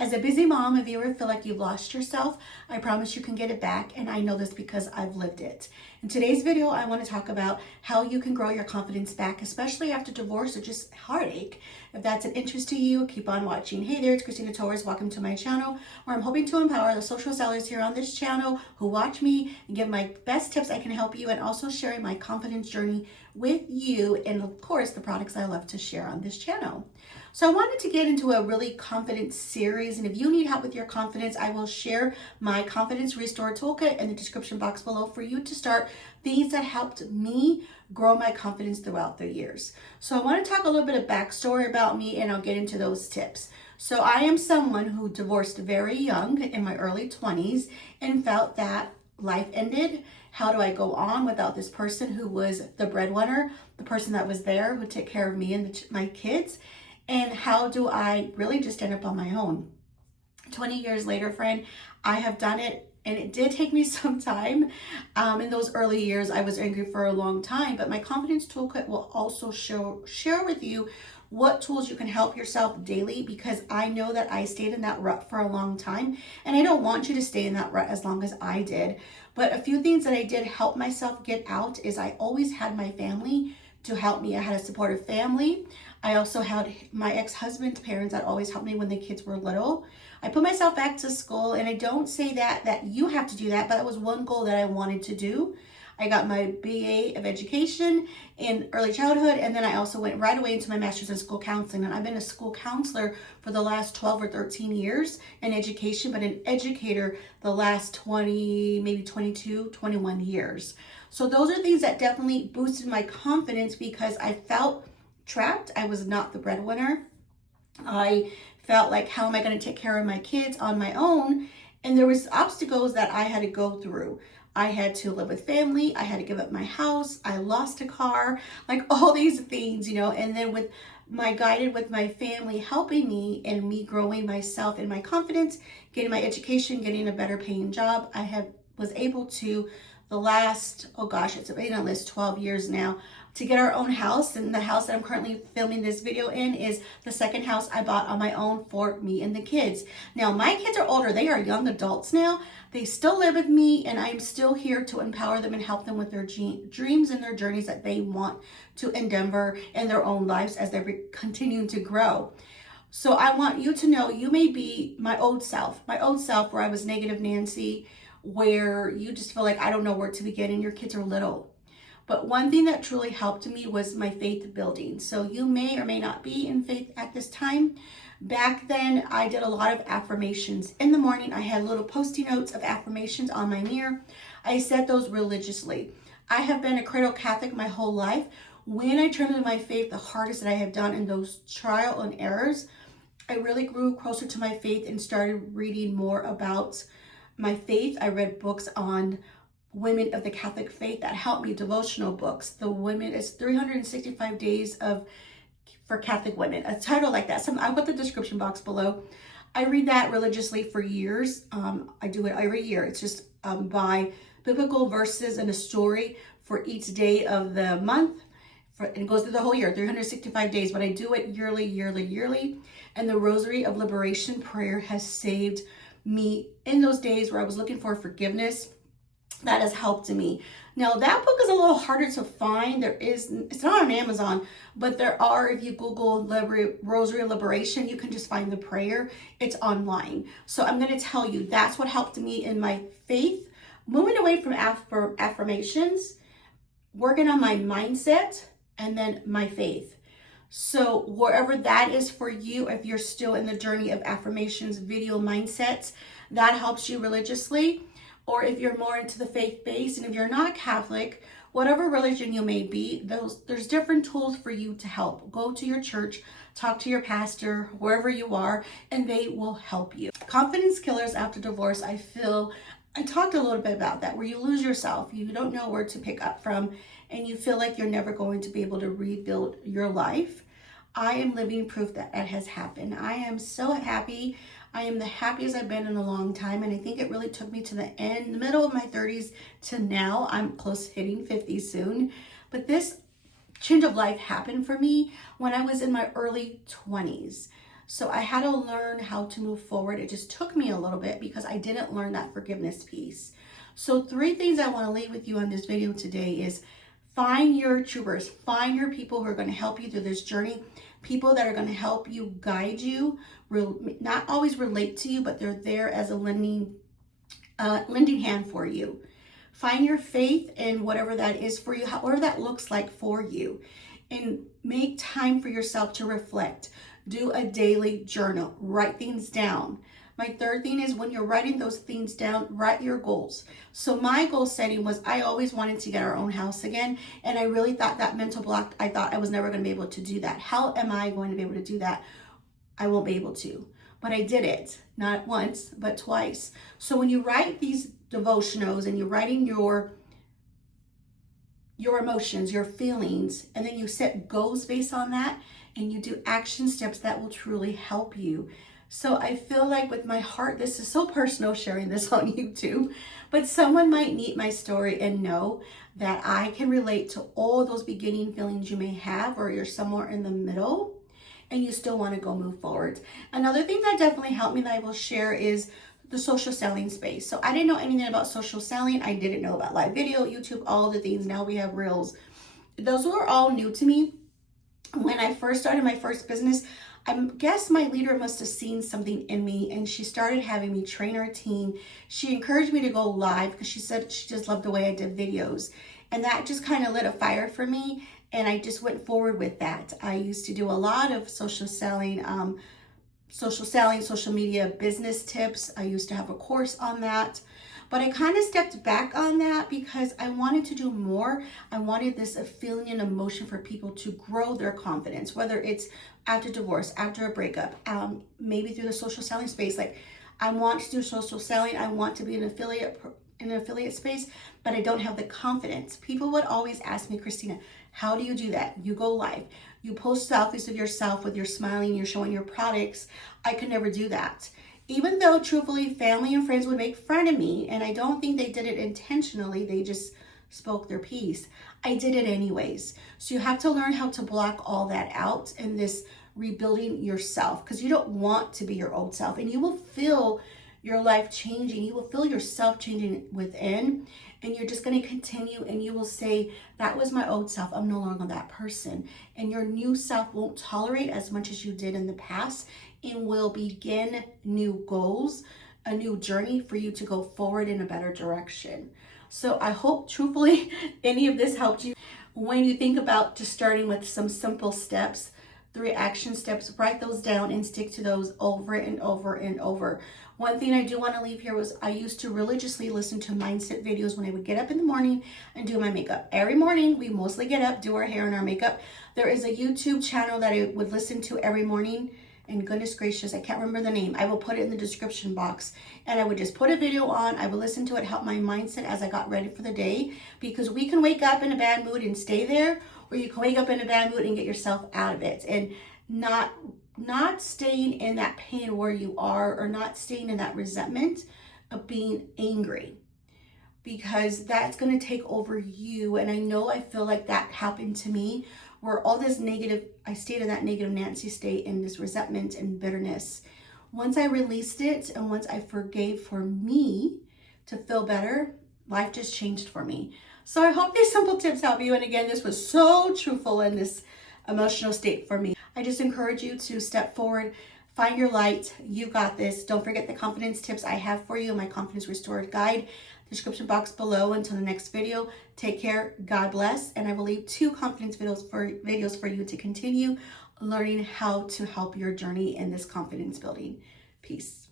As a busy mom, if you ever feel like you've lost yourself, I promise you can get it back, and I know this because I've lived it. In today's video, I want to talk about how you can grow your confidence back, especially after divorce or just heartache. If that's an interest to you, keep on watching. Hey there, it's Christina Torres. Welcome to my channel, where I'm hoping to empower the social sellers here on this channel who watch me and give my best tips I can help you, and also sharing my confidence journey with you, and of course the products I love to share on this channel. So I wanted to get into a really confidence series, and if you need help with your confidence, I will share my confidence restore toolkit in the description box below for you to start things that helped me grow my confidence throughout the years. So I want to talk a little bit of backstory about me, and I'll get into those tips. So I am someone who divorced very young in my early 20s and felt that life ended. How do I go on without this person who was the breadwinner, the person that was there who took care of me and my kids? And how do I really just end up on my own? 20 years later, friend, I have done it, and it did take me some time. In those early years, I was angry for a long time, but my confidence toolkit will also share with you what tools you can help yourself daily, because I know that I stayed in that rut for a long time, and I don't want you to stay in that rut as long as I did. But a few things that I did help myself get out is I always had my family to help me. I had a supportive family. I also had my ex-husband's parents that always helped me when the kids were little. I put myself back to school, and I don't say that you have to do that, but that was one goal that I wanted to do. I got my BA of education in early childhood, and then I also went right away into my master's in school counseling. And I've been a school counselor for the last 12 or 13 years in education, but an educator the last 20, maybe 22, 21 years. So those are things that definitely boosted my confidence, because I felt trapped. I was not the breadwinner. I felt like, how am I going to take care of my kids on my own? And there was obstacles that I had to go through. I had to live with family. I had to give up my house. I lost a car, like all these things, and then with guided with my family helping me and me growing myself and my confidence, getting my education, getting a better paying job, was able to, the last, it's been at least 12 years now, to get our own house. And the house that I'm currently filming this video in is the second house I bought on my own for me and the kids. Now, my kids are older. They are young adults now. They still live with me, and I'm still here to empower them and help them with their dreams and their journeys that they want to endeavor in their own lives as they're continuing to grow. So I want you to know, you may be my old self where I was negative Nancy, where you just feel like I don't know where to begin, and your kids are little. But one thing that truly helped me was my faith building. So you may or may not be in faith at this time. Back then, I did a lot of affirmations. In the morning, I had little post-it notes of affirmations on my mirror. I said those religiously. I have been a cradle Catholic my whole life. When I turned to my faith, the hardest that I have done in those trial and errors, I really grew closer to my faith and started reading more about my faith. I read books on women of the Catholic faith that helped me, devotional books. It's 365 days for Catholic women, a title like that. I'll put the description box below. I read that religiously for years. I do it every year. It's just by biblical verses and a story for each day of the month. And it goes through the whole year, 365 days, but I do it yearly. And the Rosary of Liberation prayer has saved me in those days where I was looking for forgiveness. That has helped me. Now, that book is a little harder to find. It's not on Amazon, but there are, if you Google Rosary of Liberation, you can just find the prayer. It's online. So I'm going to tell you, that's what helped me in my faith, moving away from affirmations, working on my mindset, and then my faith. So wherever that is for you, if you're still in the journey of affirmations, video mindsets, that helps you religiously. Or if you're more into the faith base, and if you're not Catholic, whatever religion you may be, there's different tools for you to help. Go to your church, talk to your pastor, wherever you are, and they will help you. Confidence killers after divorce, I talked a little bit about that, where you lose yourself, you don't know where to pick up from, and you feel like you're never going to be able to rebuild your life. I am living proof that that has happened. I am so happy. I am the happiest I've been in a long time, and I think it really took me to the middle of my 30s to now. I'm close to hitting 50 soon. But this change of life happened for me when I was in my early 20s. So I had to learn how to move forward. It just took me a little bit because I didn't learn that forgiveness piece. So 3 things I want to leave with you on this video today is find your troopers, find your people who are going to help you through this journey, people that are going to help you, guide you, not always relate to you, but they're there as a lending hand for you. Find your faith in whatever that is for you, however that looks like for you, and make time for yourself to reflect. Do a daily journal, write things down. My 3rd thing is when you're writing those things down, write your goals. So my goal setting was I always wanted to get our own house again. And I really thought that mental block, I thought I was never going to be able to do that. How am I going to be able to do that? I won't be able to. But I did it, not once, but twice. So when you write these devotionals and you're writing your emotions, your feelings, and then you set goals based on that, and you do action steps that will truly help you. So I feel like with my heart, this is so personal sharing this on YouTube, but someone might need my story and know that I can relate to all those beginning feelings you may have, or you're somewhere in the middle and you still want to go move forward. Another thing that definitely helped me that I will share is the social selling space. So I didn't know anything about social selling. I didn't know about live video, YouTube, all the things. Now we have Reels. Those were all new to me. When I first started my first business, I guess my leader must have seen something in me, and she started having me train our team. She encouraged me to go live because she said she just loved the way I did videos. And that just kind of lit a fire for me, and I just went forward with that. I used to do a lot of social selling, social media business tips. I used to have a course on that. But I kind of stepped back on that because I wanted to do more. I wanted this feeling and emotion for people to grow their confidence, whether it's after divorce, after a breakup, maybe through the social selling space. Like, I want to do social selling. I want to be an affiliate in an affiliate space, but I don't have the confidence. People would always ask me, Christina, how do you do that? You go live. You post selfies of yourself with your smiling, you're showing your products. I could never do that. Even though, truthfully, family and friends would make fun of me, and I don't think they did it intentionally, they just spoke their piece. I did it anyways. So you have to learn how to block all that out in this rebuilding yourself, because you don't want to be your old self, and you will feel your life changing. You will feel yourself changing within, and you're just going to continue, and you will say, that was my old self. I'm no longer that person. And your new self won't tolerate as much as you did in the past, and will begin new goals, a new journey for you to go forward in a better direction. So I hope, truthfully, any of this helped you. When you think about just starting with some simple steps, 3 action steps, write those down and stick to those over and over and over. One thing I do want to leave here was I used to religiously listen to mindset videos when I would get up in the morning and do my makeup. Every morning, we mostly get up, do our hair and our makeup. There is a YouTube channel that I would listen to every morning. And goodness gracious, I can't remember the name. I will put it in the description box. And I would just put a video on. I would listen to it, help my mindset as I got ready for the day. Because we can wake up in a bad mood and stay there, or you can wake up in a bad mood and get yourself out of it. And not staying in that pain where you are, or not staying in that resentment of being angry. Because that's going to take over you. And I know I feel like that happened to me, where all this negative, I stayed in that negative Nancy state, in this resentment and bitterness. Once I released it, and once I forgave for me to feel better, life just changed for me. So I hope these simple tips help you. And again, this was so truthful in this emotional state for me. I just encourage you to step forward, find your light. You got this. Don't forget the confidence tips I have for you in my Confidence Restored Guide. Description box below. Until the next video, take care, God bless, and I will leave 2 confidence videos for you to continue learning how to help your journey in this confidence building. Peace.